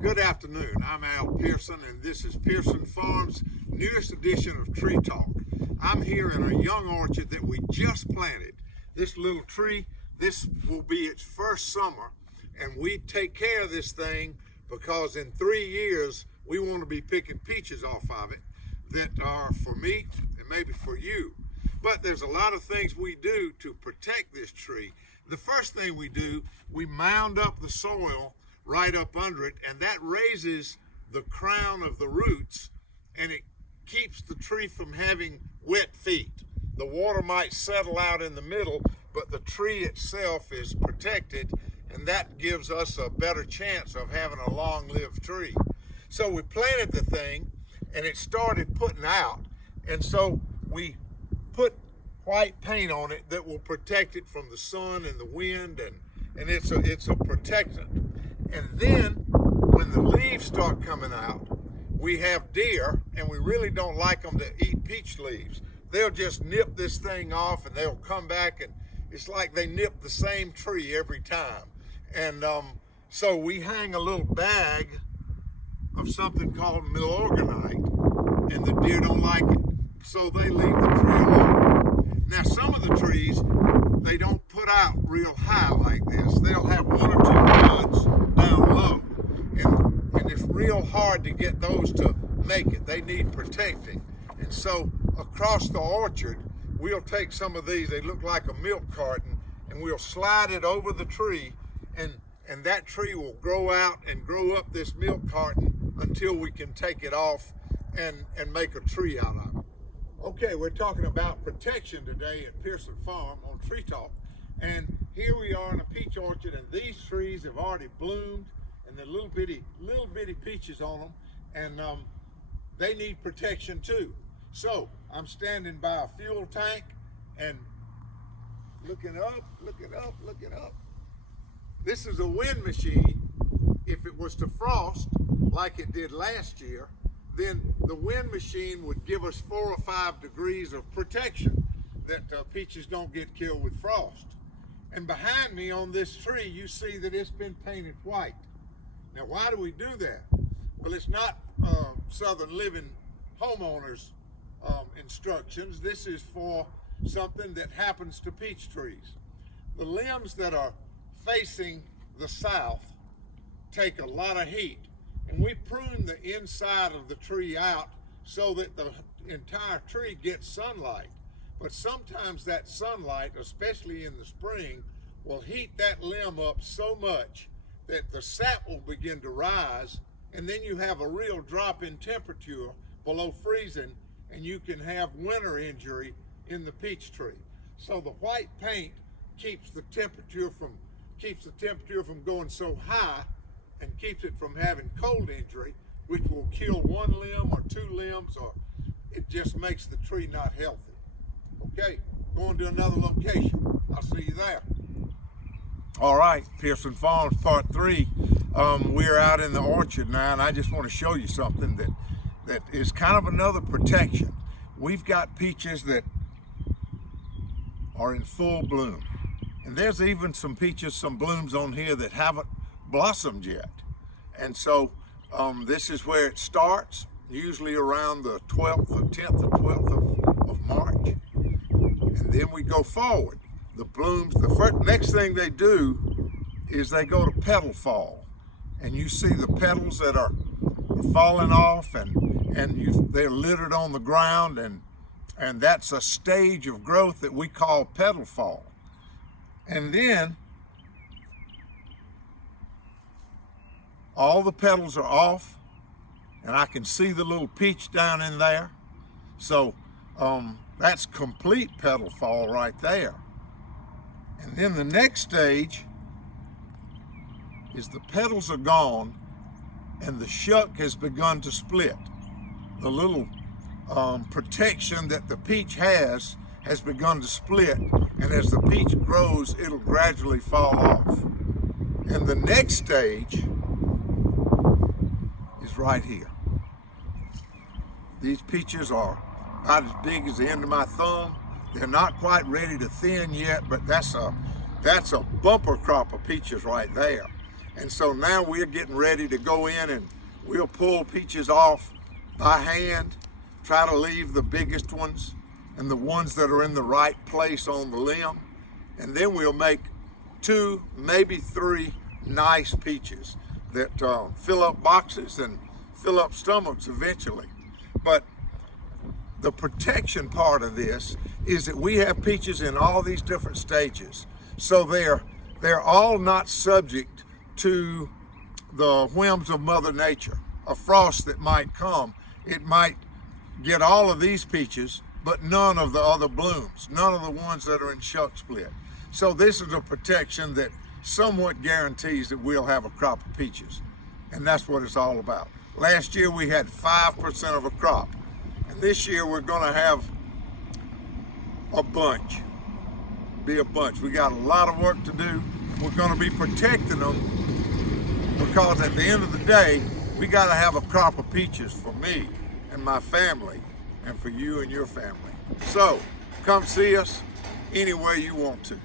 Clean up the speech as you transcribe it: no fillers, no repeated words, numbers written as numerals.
Good afternoon. I'm Al Pearson, and this is Pearson Farms' newest edition of Tree Talk. I'm here in a young orchard that we just planted. This little tree, this will be its first summer, and we take care of this thing because in 3 years we want to be picking peaches off of it that are for me and maybe for you. But there's a lot of things we do to protect this tree. The first thing we do, we mound up the soil right up under it, and that raises the crown of the roots, and it keeps the tree from having wet feet. The water might settle out in the middle, but the tree itself is protected, and that gives us a better chance of having a long-lived tree. So we planted the thing, and it started putting out, and so we put white paint on it that will protect it from the sun and the wind, and it's a protectant. And then when the leaves start coming out, we have deer, and we really don't like them to eat peach leaves. They'll just nip this thing off, and they'll come back, and it's like they nip the same tree every time. And so we hang a little bag of something called milorganite, and the deer don't like it, so they leave the tree alone. Now, some of the trees, they don't put out real high like this. They'll have 1 or 2 buds down low, and it's real hard to get those to make it. They need protecting. And so across the orchard, we'll take some of these, they look like a milk carton, and we'll slide it over the tree, and that tree will grow out and grow up this milk carton until we can take it off and make a tree out of it. Okay, we're talking about protection today at Pearson Farm on Tree Talk. And here we are in a peach orchard, and these trees have already bloomed, and they're little bitty peaches on them, and they need protection too. So I'm standing by a fuel tank and looking up. This is a wind machine. If it was to frost like it did last year, then the wind machine would give us 4 or 5 degrees of protection that peaches don't get killed with frost. And behind me on this tree, you see that it's been painted white. Now, why do we do that? Well, it's not Southern Living homeowners instructions. This is for something that happens to peach trees. The limbs that are facing the south take a lot of heat, and we prune the inside of the tree out so that the entire tree gets sunlight. But sometimes that sunlight, especially in the spring, will heat that limb up so much that the sap will begin to rise, and then you have a real drop in temperature below freezing, and you can have winter injury in the peach tree. So the white paint keeps the temperature from going so high, and keeps it from having cold injury, which will kill 1 limb or 2 limbs, or it just makes the tree not healthy. Okay, going to another location. I'll see you there. All right, Pearson Farms Part 3. We're out in the orchard now, and I just want to show you something that is kind of another protection. We've got peaches that are in full bloom, and there's even some peaches, some blooms on here that haven't blossomed yet. And so this is where it starts, usually around the 12th or 10th or 12th of March. And then we go forward. The blooms, next thing they do is they go to petal fall. And you see the petals that are falling off, and they're littered on the ground, and that's a stage of growth that we call petal fall. And then all the petals are off, and I can see the little peach down in there. So that's complete petal fall right there. And then the next stage is the petals are gone, and the shuck has begun to split. The little protection that the peach has begun to split, and as the peach grows, it'll gradually fall off. And the next stage is right here. These peaches are about as big as the end of my thumb. They're not quite ready to thin yet, but that's a bumper crop of peaches right there. And so now we're getting ready to go in and we'll pull peaches off by hand, try to leave the biggest ones and the ones that are in the right place on the limb. And then we'll make 2, maybe 3 nice peaches that fill up boxes and fill up stomachs eventually. But the protection part of this is that we have peaches in all these different stages. So they're all not subject to the whims of Mother Nature. A frost that might come, it might get all of these peaches, but none of the other blooms, none of the ones that are in shuck split. So this is a protection that somewhat guarantees that we'll have a crop of peaches. And that's what it's all about. Last year we had 5% of a crop. And this year we're gonna have a bunch. Be a bunch. We got a lot of work to do. We're gonna be protecting them because at the end of the day, we gotta have a crop of peaches for me and my family and for you and your family. So come see us any way you want to.